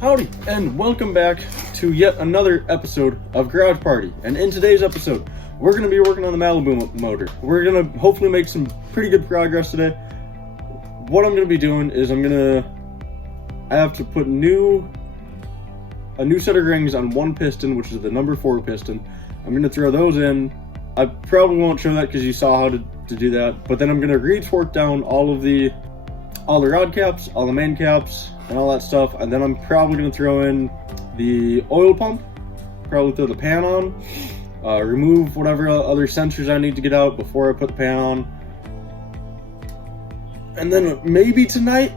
Howdy, and welcome back to yet another episode of Garage Party. And in today's episode, we're going to be working on the Malibu motor. We're going to hopefully make some pretty good progress today. What I'm going to be doing is I have to put a new set of rings on one piston, which is the number 4 piston. I'm going to throw those in. I probably won't show that because you saw how to do that. But then I'm going to re-torque down all the rod caps, all the main caps, and all that stuff. And then I'm probably going to throw in the oil pump, probably throw the pan on, remove whatever other sensors I need to get out before I put the pan on. And then maybe tonight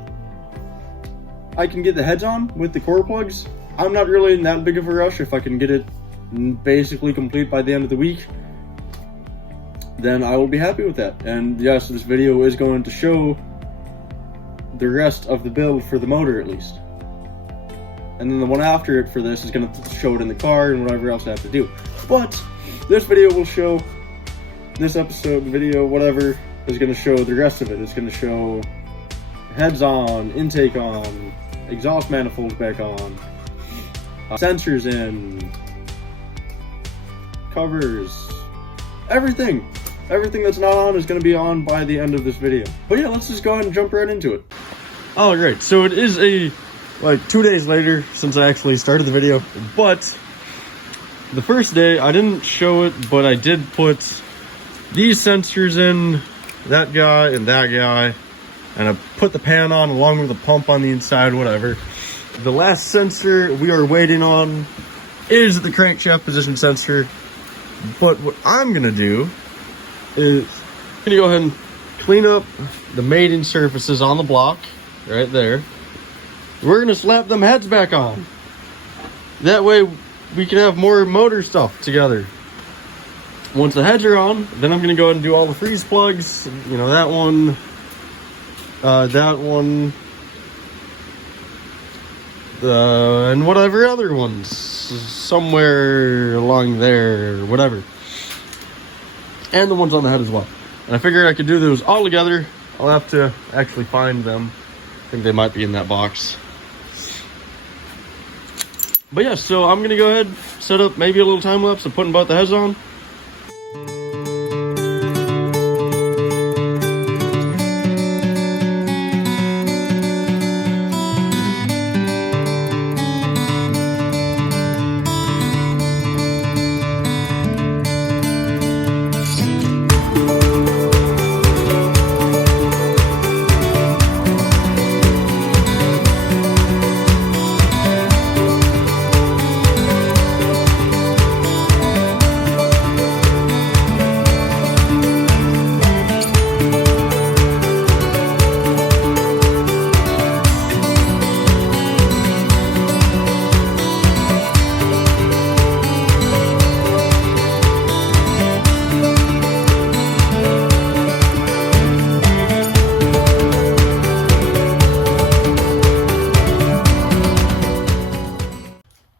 I can get the heads on with the core plugs. I'm not really in that big of a rush. If I can get it basically complete by the end of the week, then I will be happy with that. And yes, this video is going to show the rest of the build for the motor at least. And then the one after it for this is going to show it in the car and whatever else I have to do. But this video will show, this episode video, whatever, is going to show the rest of it. It's going to show heads on, intake on, exhaust manifolds back on, sensors in, covers, everything that's not on is going to be on by the end of this video. But yeah, let's just go ahead and jump right into it. All right, so it is like 2 days later since I actually started the video, but the first day I didn't show it, but I did put these sensors in, that guy and that guy, and I put the pan on along with the pump on the inside, whatever. The last sensor we are waiting on is the crankshaft position sensor. But what I'm gonna do is gonna go ahead and clean up the mating surfaces on the block right there. We're gonna slap them heads back on. That way we can have more motor stuff together. Once the heads are on, then I'm gonna go ahead and do all the freeze plugs. You know, that one, and whatever other ones somewhere along there, or whatever. And the ones on the head as well. And I figured I could do those all together. I'll have to actually find them. I think they might be in that box. But yeah, so I'm gonna go ahead, set up maybe a little time lapse of putting both the heads on.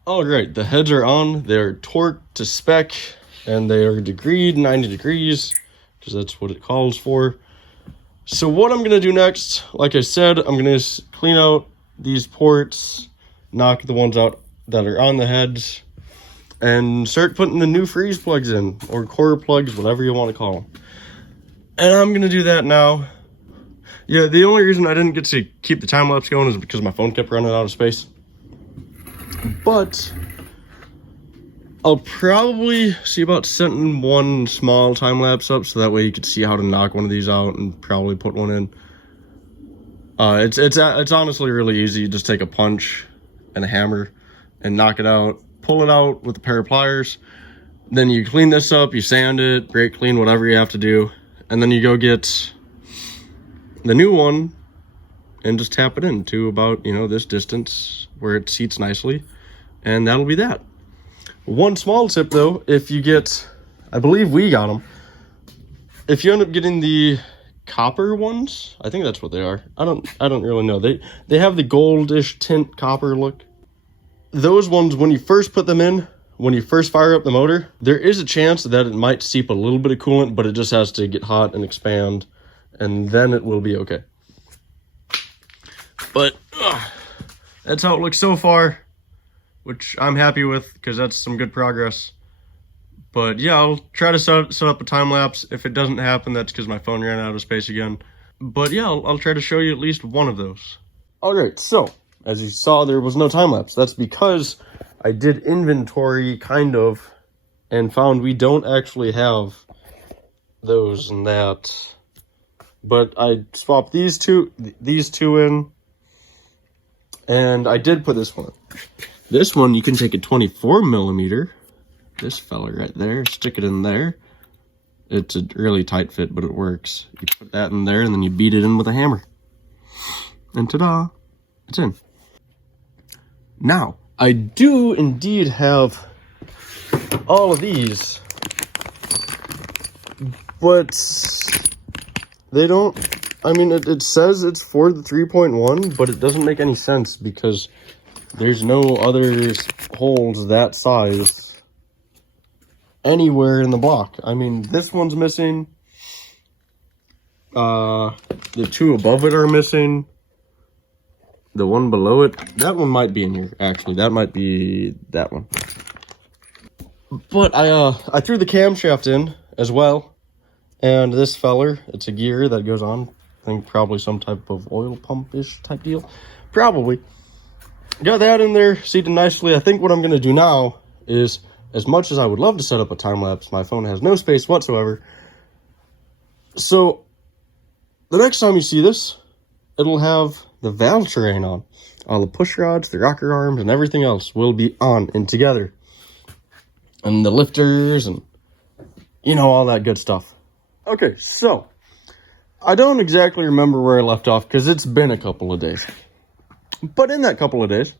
Alright, the heads are on, they're torqued to spec, and they are degreed 90 degrees, because that's what it calls for. So what I'm going to do next, like I said, I'm going to clean out these ports, knock the ones out that are on the heads, and start putting the new freeze plugs in, or core plugs, whatever you want to call them. And I'm going to do that now. Yeah, the only reason I didn't get to keep the time lapse going is because my phone kept running out of space. But I'll probably see about setting one small time lapse up so that way you could see how to knock one of these out and probably put one in. It's honestly really easy. You just take a punch and a hammer and knock it out, pull it out with a pair of pliers. Then you clean this up, you sand it, brake clean, whatever you have to do, and then you go get the new one and just tap it in to about, you know, this distance where it seats nicely, and that'll be that. One small tip though, if you get, I believe we got them, if you end up getting the copper ones, I think that's what they are. I don't really know. They have the goldish tint copper look. Those ones, when you first put them in, when you first fire up the motor, there is a chance that it might seep a little bit of coolant, but it just has to get hot and expand, and then it will be okay. But that's how it looks so far, which I'm happy with because that's some good progress. But yeah, I'll try to set up a time lapse. If it doesn't happen, that's because my phone ran out of space again. But yeah, I'll try to show you at least one of those. All right, so as you saw, there was no time lapse. That's because I did inventory kind of and found we don't actually have those and that. But I swapped these two in, and I did put this one in. This one, you can take a 24 millimeter, this fella right there, stick it in there. It's a really tight fit, but it works. You put that in there, and then you beat it in with a hammer. And ta-da, it's in. Now, I do indeed have all of these, but they don't, I mean, it says it's for the 3.1, but it doesn't make any sense because there's no other holes that size anywhere in the block. I mean, this one's missing. The two above it are missing. The one below it, that one might be in here, actually. That might be that one. But I threw the camshaft in as well. And this feller, it's a gear that goes on. I think probably some type of oil pump-ish type deal. Probably. Got that in there, seated nicely. I think what I'm going to do now is, as much as I would love to set up a time-lapse, my phone has no space whatsoever. So, the next time you see this, it'll have the valve terrain on. All the push rods, the rocker arms, and everything else will be on and together. And the lifters, and, you know, all that good stuff. Okay, so, I don't exactly remember where I left off, because it's been a couple of days. But in that couple of days,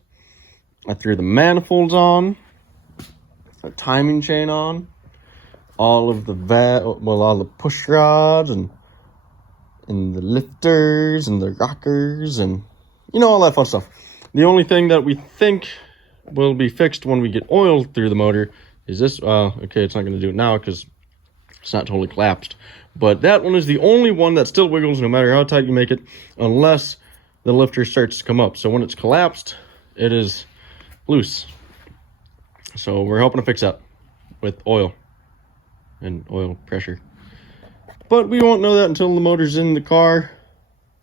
I threw the manifolds on, the timing chain on, all of the all the push rods, and the lifters, and the rockers, and, you know, all that fun stuff. The only thing that we think will be fixed when we get oil through the motor is this. Okay, it's not going to do it now because it's not totally collapsed. But that one is the only one that still wiggles no matter how tight you make it, unless the lifter starts to come up. So when it's collapsed, it is loose. So we're hoping to fix that with oil and oil pressure. But we won't know that until the motor's in the car.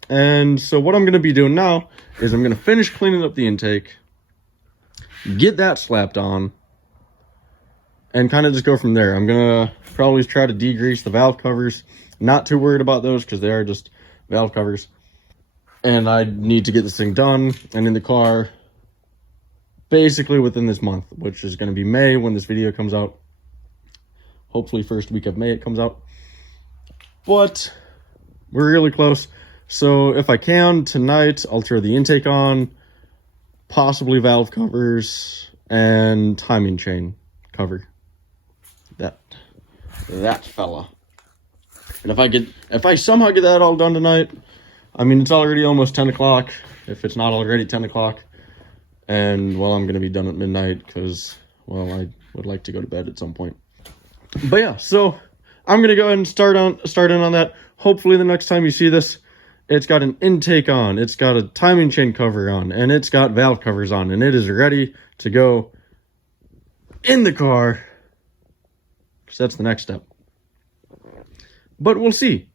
And so what I'm going to be doing now is I'm going to finish cleaning up the intake, get that slapped on, and kind of just go from there. I'm going to probably try to degrease the valve covers. Not too worried about those because they are just valve covers. And I need to get this thing done and in the car basically within this month, which is going to be May when this video comes out. Hopefully first week of May it comes out. But we're really close. So if I can, tonight I'll throw the intake on, possibly valve covers, and timing chain cover. That fella. And if I somehow get that all done tonight, I mean, it's already almost 10 o'clock, if it's not already 10 o'clock. And, well, I'm going to be done at midnight because, well, I would like to go to bed at some point. But yeah, so I'm going to go ahead and start in on that. Hopefully the next time you see this, it's got an intake on, it's got a timing chain cover on, and it's got valve covers on, and it is ready to go in the car. So that's the next step. But we'll see.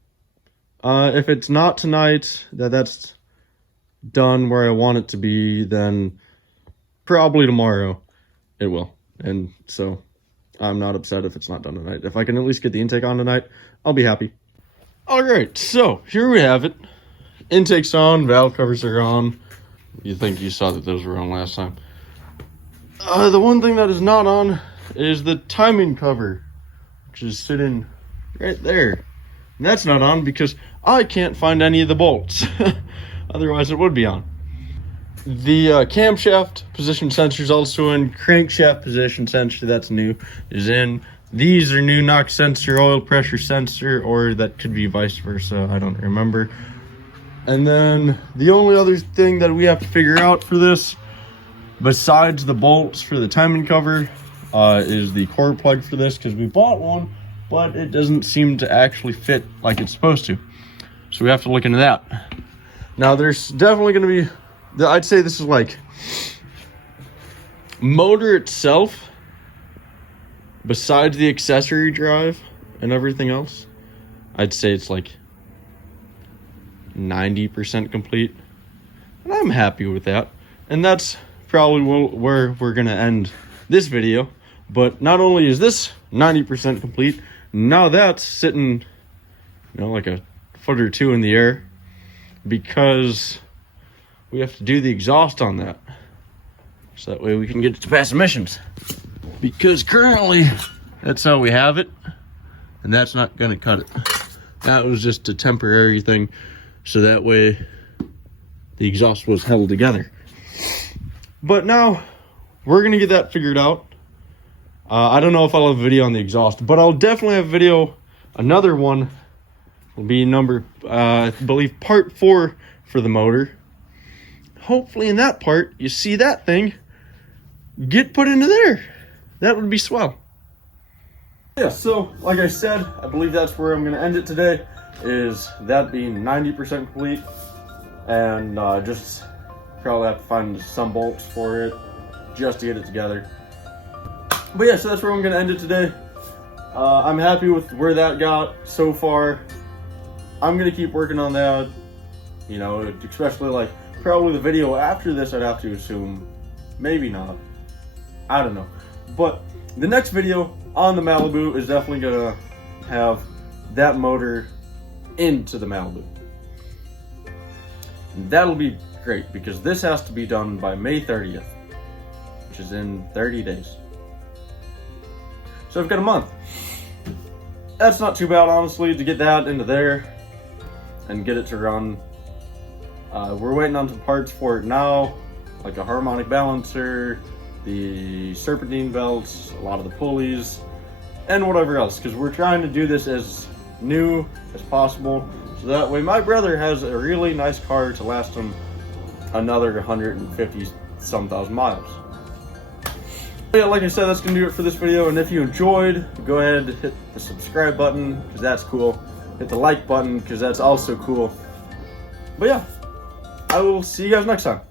If it's not tonight that's done where I want it to be, then probably tomorrow it will. And so I'm not upset if it's not done tonight. If I can at least get the intake on tonight, I'll be happy. All right, so here we have it. Intake's on, valve covers are on. You think you saw that those were on last time. The one thing that is not on is the timing cover, which is sitting right there. And that's not on because I can't find any of the bolts. Otherwise it would be on. The camshaft position sensor is also in. Crankshaft position sensor, that's new, is in. These are new, knock sensor, oil pressure sensor, or that could be vice versa, I don't remember. And then the only other thing that we have to figure out for this, besides the bolts for the timing cover, is the cord plug for this, because we bought one, but it doesn't seem to actually fit like it's supposed to. So we have to look into that. Now there's definitely going to be I'd say this is like motor itself, besides the accessory drive and everything else, I'd say it's like 90% complete. And I'm happy with that. And that's probably where we're going to end this video. But not only is this 90% complete, now that's sitting, like a foot or two in the air, because we have to do the exhaust on that. So that way we can get it to pass emissions. Because currently, that's how we have it. And that's not going to cut it. That was just a temporary thing. So that way, the exhaust was held together. But now, we're going to get that figured out. I don't know if I'll have a video on the exhaust, but I'll definitely have a video. Another one will be I believe part 4 for the motor. Hopefully in that part, you see that thing get put into there. That would be swell. Yeah, so like I said, I believe that's where I'm going to end it today, is that being 90% complete. And just probably have to find some bolts for it just to get it together. But yeah, so that's where I'm going to end it today. I'm happy with where that got so far. I'm going to keep working on that. Especially like probably the video after this, I'd have to assume. Maybe not. I don't know. But the next video on the Malibu is definitely going to have that motor into the Malibu. That'll be great because this has to be done by May 30th, which is in 30 days. So I've got a month. That's not too bad, honestly, to get that into there and get it to run. We're waiting on some parts for it now, like a harmonic balancer, the serpentine belts, a lot of the pulleys, and whatever else, because we're trying to do this as new as possible, so that way my brother has a really nice car to last him another 150 some thousand miles. But yeah, like I said, that's gonna do it for this video. And if you enjoyed, go ahead and hit the subscribe button because that's cool. Hit the like button because that's also cool. But yeah, I will see you guys next time.